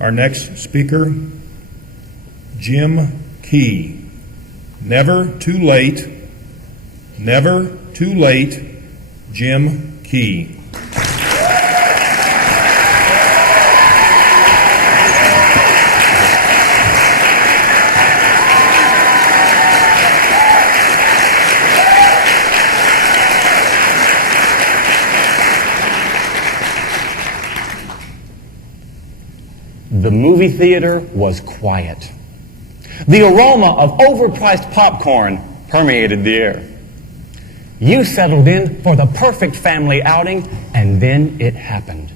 Our next speaker, Jim Key. Never too late, never too late, Jim Key. The movie theater was quiet. The aroma of overpriced popcorn permeated the air. You settled in for the perfect family outing, and then it happened.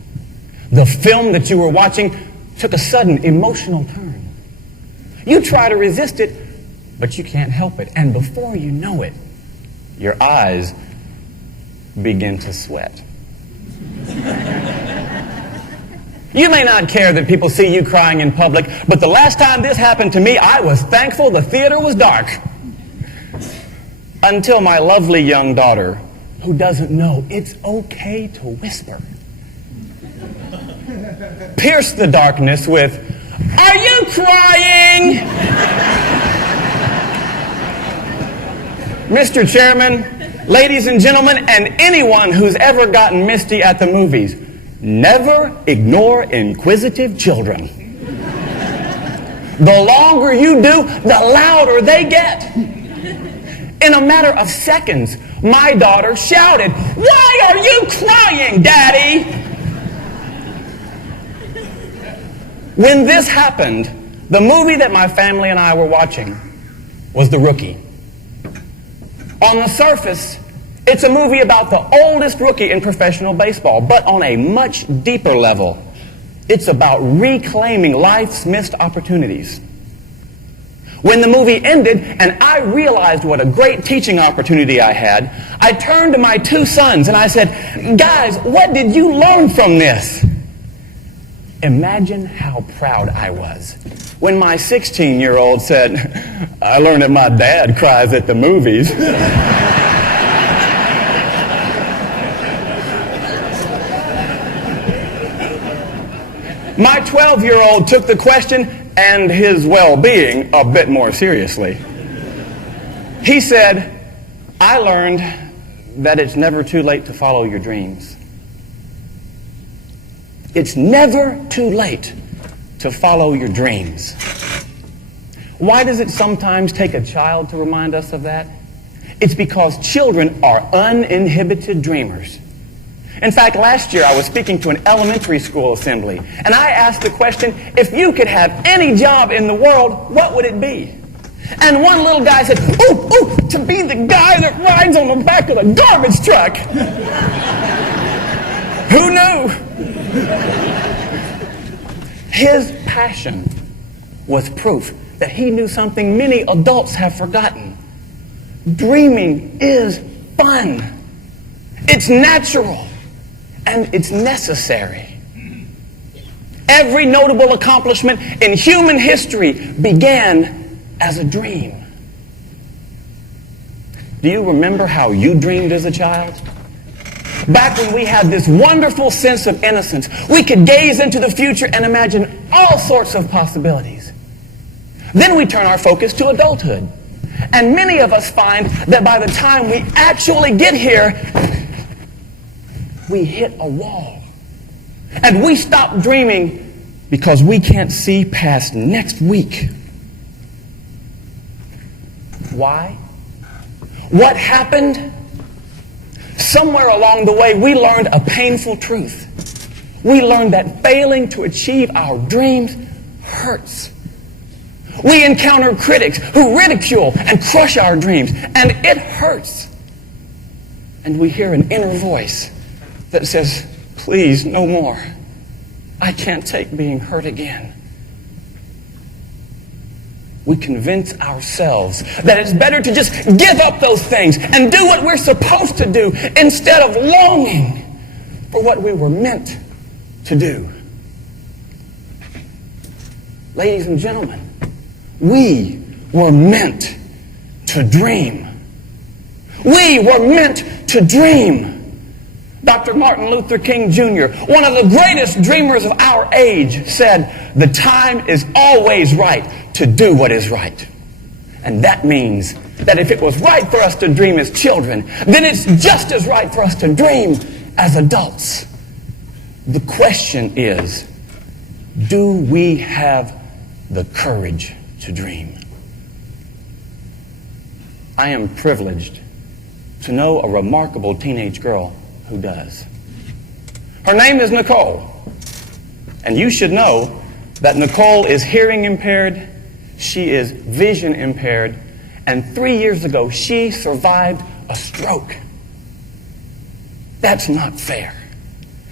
The film that you were watching took a sudden emotional turn. You try to resist it, but you can't help it. And before you know it, your eyes begin to sweat. You may not care that people see you crying in public, but the last time this happened to me, I was thankful the theater was dark. Until my lovely young daughter, who doesn't know it's okay to whisper, pierced the darkness with, "Are you crying?" Mr. Chairman, ladies and gentlemen, and anyone who's ever gotten misty at the movies, never ignore inquisitive children. The longer you do, the louder they get. In a matter of seconds, my daughter shouted, "Why are you crying, Daddy?" When this happened, the movie that my family and I were watching was The Rookie. On the surface, it's a movie about the oldest rookie in professional baseball, but on a much deeper level, it's about reclaiming life's missed opportunities. When the movie ended and I realized what a great teaching opportunity I had, I turned to my two sons and I said, "Guys, what did you learn from this?" Imagine how proud I was when my 16-year-old said, "I learned that my dad cries at the movies." My 12-year-old took the question and his well-being a bit more seriously. He said, "I learned that it's never too late to follow your dreams." It's never too late to follow your dreams. Why does it sometimes take a child to remind us of that? It's because children are uninhibited dreamers. In fact, last year I was speaking to an elementary school assembly, and I asked the question, if you could have any job in the world, what would it be? And one little guy said, ooh, to be the guy that rides on the back of the garbage truck. Who knew? His passion was proof that he knew something many adults have forgotten. Dreaming is fun. It's natural. And it's necessary. Every notable accomplishment in human history began as a dream. Do you remember how you dreamed as a child? Back when we had this wonderful sense of innocence, we could gaze into the future and imagine all sorts of possibilities. Then we turn our focus to adulthood. And many of us find that by the time we actually get here, we hit a wall. And we stop dreaming because we can't see past next week. Why? What happened? Somewhere along the way, we learned a painful truth. We learned that failing to achieve our dreams hurts. We encounter critics who ridicule and crush our dreams, and it hurts. And we hear an inner voice that says, "Please, no more. I can't take being hurt again." We convince ourselves that it's better to just give up those things and do what we're supposed to do instead of longing for what we were meant to do. Ladies and gentlemen, we were meant to dream. We were meant to dream. Dr. Martin Luther King Jr., one of the greatest dreamers of our age, said, "The time is always right to do what is right." And that means that if it was right for us to dream as children, then it's just as right for us to dream as adults. The question is, do we have the courage to dream? I am privileged to know a remarkable teenage girl who does. Her name is Nicole, and you should know that Nicole is hearing impaired, she is vision impaired, and 3 years ago she survived a stroke. That's not fair.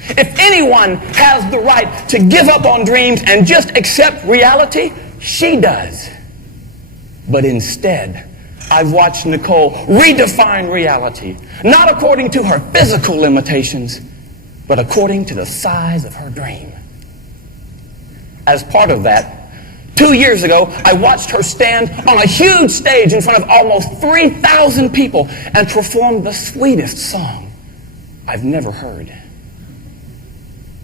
If anyone has the right to give up on dreams and just accept reality, she does. But instead, I've watched Nicole redefine reality, not according to her physical limitations, but according to the size of her dream. As part of that, 2 years ago, I watched her stand on a huge stage in front of almost 3,000 people and perform the sweetest song I've never heard.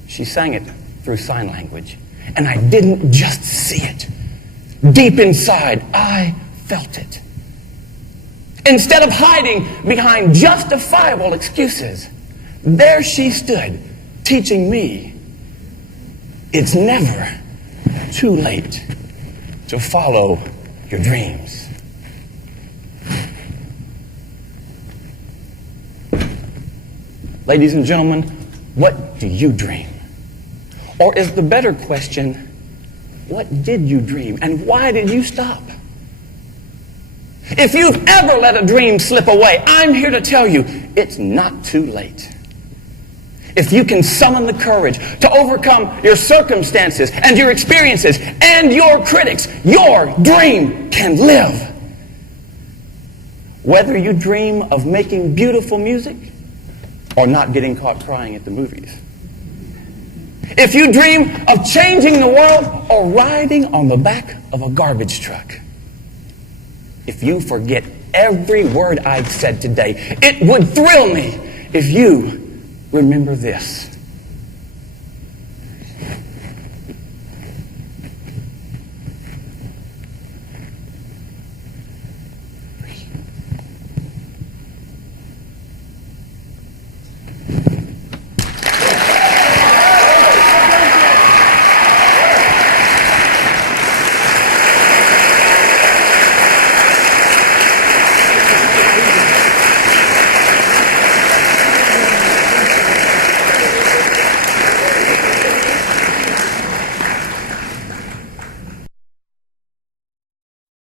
She sang it through sign language, and I didn't just see it. Deep inside, I felt it. Instead of hiding behind justifiable excuses, there she stood, teaching me it's never too late to follow your dreams. Ladies and gentlemen, what do you dream? Or is the better question, what did you dream and why did you stop? If you've ever let a dream slip away, I'm here to tell you, it's not too late. If you can summon the courage to overcome your circumstances and your experiences and your critics, your dream can live. Whether you dream of making beautiful music or not getting caught crying at the movies. If you dream of changing the world or riding on the back of a garbage truck. If you forget every word I've said today, it would thrill me if you remember this.